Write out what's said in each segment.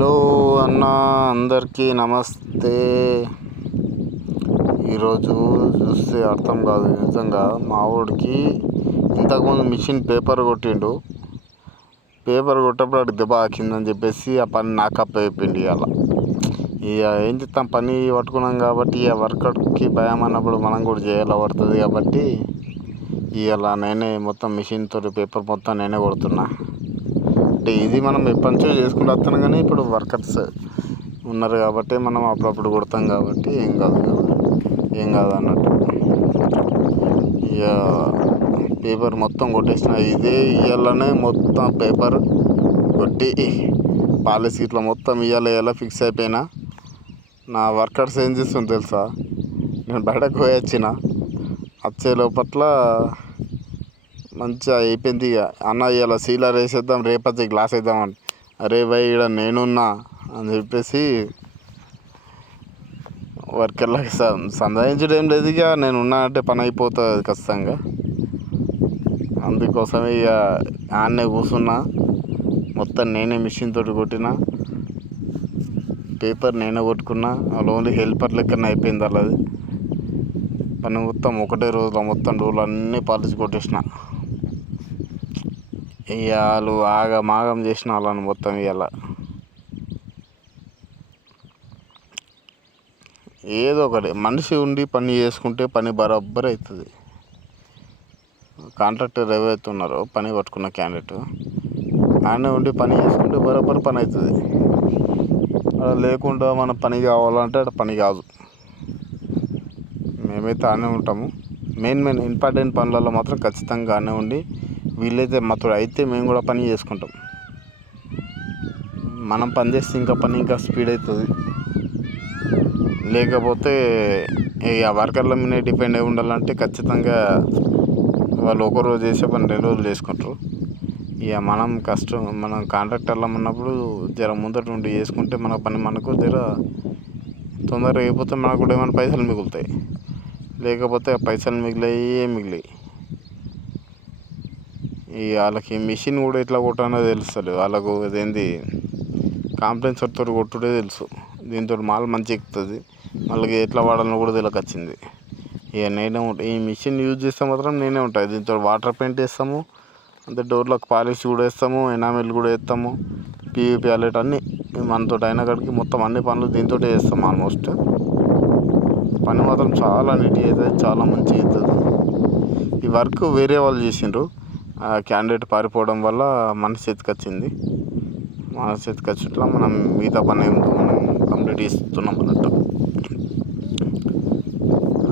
Hello అన్న, అందరికీ నమస్తే. ఈరోజు చూస్తే అర్థం కాదు నిజంగా. మా వాడికి ఇంతకుముందు మిషన్ పేపర్ కొట్టిండు. పేపర్ కొట్టప్పుడు అటు దెబ్బ ఆకిందని చెప్పేసి ఆ పని నాకు అప్పచెప్పిండు. ఇక ఏం చేస్తాం, పని పట్టుకున్నాం కాబట్టి ఇక వర్కర్కి భయం అన్నప్పుడు మనం కూడా చేయాల పడుతుంది కాబట్టి ఇవాళ నేనే మొత్తం మిషన్ తోటి పేపర్ మొత్తం నేనే కొడుతున్నా. అంటే ఇది మనం ఎప్పటి నుంచో చేసుకుంటూ వస్తున్నాం, కానీ ఇప్పుడు వర్కర్స్ ఉన్నారు కాబట్టి మనం అప్పుడప్పుడు కొడతాం కాబట్టి ఏం కాదు అన్నట్టు. ఇక పేపర్ మొత్తం కొట్టేసిన. ఇదే ఇవాళనే మొత్తం పేపర్ కొట్టి పాలిష్ ఇట్లా మొత్తం ఇవాళ ఫిక్స్ అయిపోయినా. నా వర్కర్స్ ఏం చేస్తుంది తెలుసా, నేను బయటకు పోయి వచ్చే లోపట్ల మంచిగా అయిపోయింది. ఇక అన్న ఇవాళ సీలర్ వేసేద్దాం, రేపచ్చి గ్లాస్ వేద్దామని. అరే భయ్, ఇక్కడ నేనున్నా అని చెప్పేసి వర్కర్లకి సంధాయించడం ఏం లేదు. ఇక నేను ఉన్నా అంటే పని అయిపోతుంది ఖచ్చితంగా. అందుకోసమే ఇక ఆడనే కూర్చున్నా. మొత్తం నేనే మిషన్ తోటి కొట్టిన, పేపర్ నేనే కొట్టుకున్నా. వాళ్ళు ఓన్లీ హెల్పర్ లెక్కనే అయిపోయింది వాళ్ళది పని. మొత్తం ఒకటే రోజులో మొత్తం డోర్లు అన్నీ పాలిష్ కొట్టేసిన. వాళ్ళు ఆగమాగం చేసిన వాళ్ళని మొత్తం. ఇవాళ ఏదో ఒకటి మనిషి ఉండి పని చేసుకుంటే పని బరాబర్ అవుతుంది. కాంట్రాక్టర్ ఎవరైతే ఉన్నారో పని పట్టుకున్న క్యాండిడేట్ ఆయనే ఉండి పని చేసుకుంటే బరాబర్ పని అవుతుంది. లేకుండా మన పని కావాలంటే అక్కడ పని కాదు. మేమైతే ఆనే ఉంటాము. మెయిన్ ఇంపార్టెంట్ పనులలో మాత్రం ఖచ్చితంగా ఆనే ఉండి, వీళ్ళైతే మాతో అయితే మేము కూడా పని చేసుకుంటాం. మనం పని చేస్తే ఇంకా స్పీడ్ అవుతుంది. లేకపోతే ఇక వర్కర్ల మీద డిపెండ్ అయి ఉండాలంటే ఖచ్చితంగా వాళ్ళు ఒకరోజు చేసే పని 2 రోజులు చేసుకుంటారు. ఇక మనం కాంట్రాక్టర్లో ఉన్నప్పుడు జర ముందట నుండి చేసుకుంటే మన పని మనకు జర తొందరగా అయిపోతే మనకు కూడా ఏమైనా పైసలు మిగులుతాయి. లేకపోతే పైసలు మిగిలాయి. వాళ్ళకి మిషన్ కూడా ఎట్లా కొట్టానో తెలుస్తుంది. వాళ్ళకు అదేంది కాంప్రెన్సర్తో కొట్టుడే తెలుసు. దీంతో మాల్ మంచిగా ఎక్కుతుంది. మళ్ళీ ఎట్లా వాడాలో కూడా తెలియకొచ్చింది. ఇక నేనే ఈ మిషన్ యూజ్ చేస్తే మాత్రం నేనే ఉంటాను. దీంతో వాటర్ పెయింట్ వేస్తాము, అంతే డోర్లకు పాలిష్ కూడా వేస్తాము, ఎనామిల్ కూడా వేస్తాము, పీవీపీ ప్యాలెట్ అన్నీ మనతో అయిన కాడికి మొత్తం అన్ని పనులు దీంతో చేస్తాము. ఆల్మోస్ట్ పని మాత్రం చాలా నీట్గా అవుతుంది, చాలా మంచిగా అవుతుంది. ఈ వర్క్ వేరే వాళ్ళు చేసిండ్రు. ఆ క్యాండిడేట్ పారిపోవడం వల్ల మన చేతికి వచ్చింది. మనం మిగతా పని ఏమిటో మనం కంప్లీట్ చేస్తున్నాం అన్నట్టు.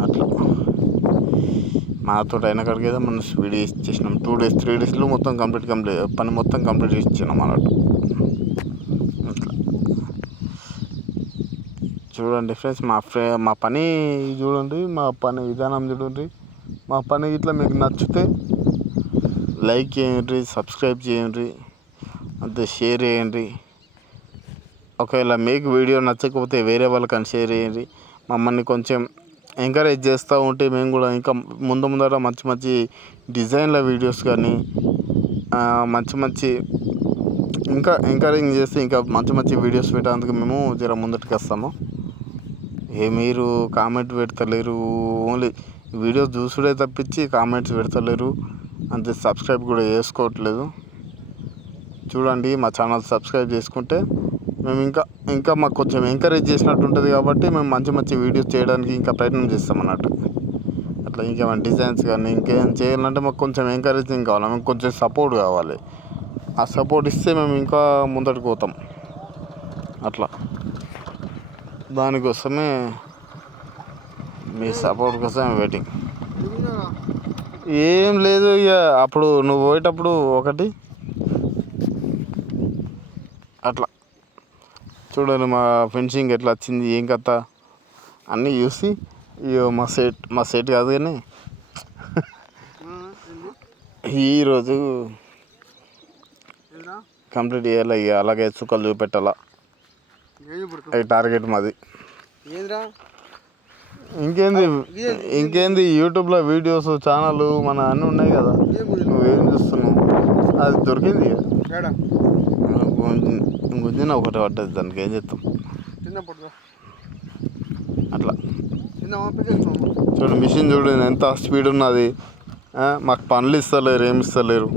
అట్లా మనతో అయిన కాడికి అయితే మనం స్పీడ్ ఇచ్చేసినాం. 2 days 3 daysలో మొత్తం పని మొత్తం కంప్లీట్ ఇచ్చినాం అన్నట్టు. అట్లా చూడండి ఫ్రెండ్స్, మా పని చూడండి, మా పని విధానం చూడండి. మా పని ఇట్లా మీకు నచ్చితే లైక్ చేయండి, సబ్స్క్రైబ్ చేయండి, అంతే షేర్ చేయండి. ఒకవేళ మీకు వీడియో నచ్చకపోతే వేరే వాళ్ళకని షేర్ చేయండి. మమ్మల్ని కొంచెం ఎంకరేజ్ చేస్తూ ఉంటే మేము కూడా ఇంకా ముందర మంచి డిజైన్ల వీడియోస్ కానీ మంచి ఇంకా ఎంకరేజ్ చేస్తే ఇంకా మంచి వీడియోస్ పెట్టడానికి మేము జర ముందటికి వస్తాము. మీరు కామెంట్ పెడతలేరు, ఓన్లీ వీడియోస్ చూసుడే తప్పించి కామెంట్స్ పెడతలేరు, అంతే సబ్స్క్రైబ్ కూడా చేసుకోవట్లేదు. చూడండి, మా ఛానల్ సబ్స్క్రైబ్ చేసుకుంటే మేము ఇంకా మాకు కొంచెం ఎంకరేజ్ చేసినట్టు ఉంటుంది. కాబట్టి మేము మంచి వీడియోస్ చేయడానికి ఇంకా ప్రయత్నం చేస్తాం అన్నట్టు. అట్లా ఇంకేమైనా డిజైన్స్ కానీ ఇంకేం చేయాలంటే మాకు కొంచెం ఎంకరేజింగ్ కావాలి, మేము కొంచెం సపోర్ట్ కావాలి. ఆ సపోర్ట్ ఇస్తే మేము ఇంకా ముందటికి పోతాం. అట్లా దానికోసమే మీ సపోర్ట్ కోసం వెయిటింగ్. ఏం లేదు, ఇక అప్పుడు నువ్వు పోయేటప్పుడు ఒకటి అట్లా చూడండి మా ఫినిషింగ్ ఎట్లా వచ్చింది, ఏం కథ అన్నీ చూసి ఇక మా సెట్ కాదు కానీ ఈరోజు కంప్లీట్ చేయాలి. ఇక అలాగే చుక్కలు చూపెట్టాలా, అది టార్గెట్ మాది. ఇంకేంది యూట్యూబ్లో వీడియోస్ ఛానల్ మన అన్నీ ఉన్నాయి కదా, నువ్వేం చూస్తున్నావు, అది దొరికింది. గుంజిన ఒకటి పడ్డది, దానికి ఏం చేస్తాం. చిన్నప్పుడు అట్లా చిన్న చూడు మిషన్ చూడు ఎంత స్పీడ్ ఉన్నది. మాకు పనులు ఇస్తలేరు, ఏమి ఇస్తలేరు.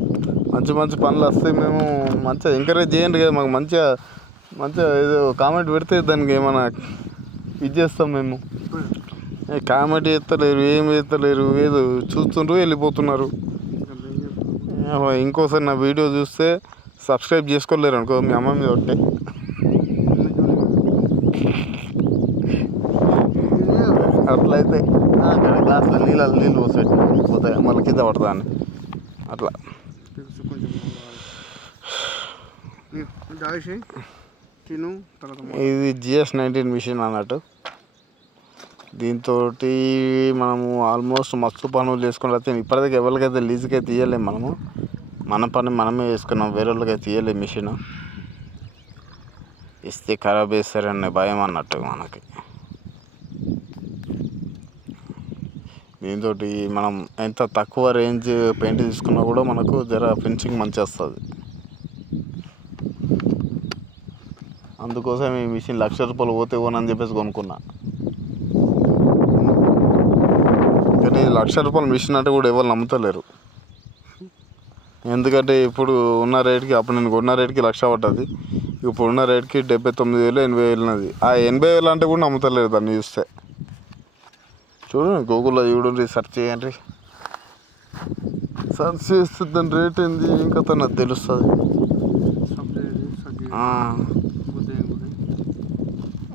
మంచి మంచి పనులు వస్తే మేము మంచిగా ఎంకరేజ్ చేయండి కదా, మాకు మంచిగా మంచిగా ఏదో కామెంట్ పెడితే దానికి ఏమైనా ఇది చేస్తాం మేము. కామెంట్ చేస్తలేరు, ఏం చేస్తలేరు, ఏదో చూస్తుండ్రు వెళ్ళిపోతున్నారు. ఇంకోసారి నా వీడియో చూస్తే సబ్స్క్రైబ్ చేసుకోలేరు అనుకో, మీ అమ్మ మీద ఒకటే. అట్లయితే అక్కడ గ్లాసులో నీళ్ళు పోతాయి, మళ్ళీ కింద పడతా అని అట్లా. ఇది GS19 మిషన్ అన్నట్టు. దీంతో మనము ఆల్మోస్ట్ మస్తు పనులు చేసుకుని అయితే ఇప్పటిదాకా ఎవరికైతే లీజుకి అయితే ఇవ్వలేము. మన పని మనమే చేసుకున్నాం, వేరే వాళ్ళకి అయితే ఇవ్వలేము. మిషన్ ఇస్తే ఖరాబ్ చేస్తారనే భయం అన్నట్టు మనకి. దీంతో మనం ఎంత తక్కువ రేంజ్ పెయింట్ తీసుకున్నా కూడా మనకు జర ఫినిషింగ్ మంచిగా వస్తుంది. అందుకోసం ఈ మిషన్ ₹1,00,000 పోతే పోనని చెప్పేసి కొనుక్కున్నా. కానీ ₹1,00,000 మిషన్ అంటే కూడా ఎవరు నమ్ముతలేరు. ఎందుకంటే ఇప్పుడు ఉన్న రేట్కి, అప్పుడు నేను కొన్న రేట్కి 1,00,000 పడ్డది. ఇప్పుడున్న రేట్కి 79,000 80,000 ఉన్నది. ఆ 80,000 అంటే కూడా నమ్ముతలేరు దాన్ని చూస్తే. చూడండి, గూగుల్లో చూడండి, సెర్చ్ చేయండి. సెర్చ్ చేస్తే దాని రేట్ ఏంది ఇంకా నాకు తెలుస్తుంది.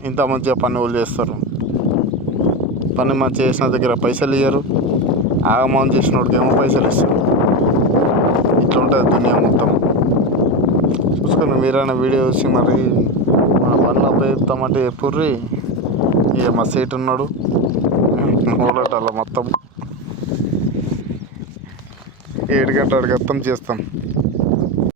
ఇంత మంచిగా పని వాళ్ళు చేస్తారు. పని మంచిగా చేసిన దగ్గర పైసలు ఇయ్యరు, ఆగమనం చేసిన వాడికి ఏమో పైసలు ఇస్తారు. ఇట్లా ఉంటుంది దునియా మొత్తం. చూసుకొని మీరైనా వీడియో చూసి మరి మన పనులు అప్పచెప్తామంటే చెప్పుర్రి. ఇక మా సీట్ ఉన్నాడు ఓలటాల మొత్తం 7 గంటల అడిగి చేస్తాం.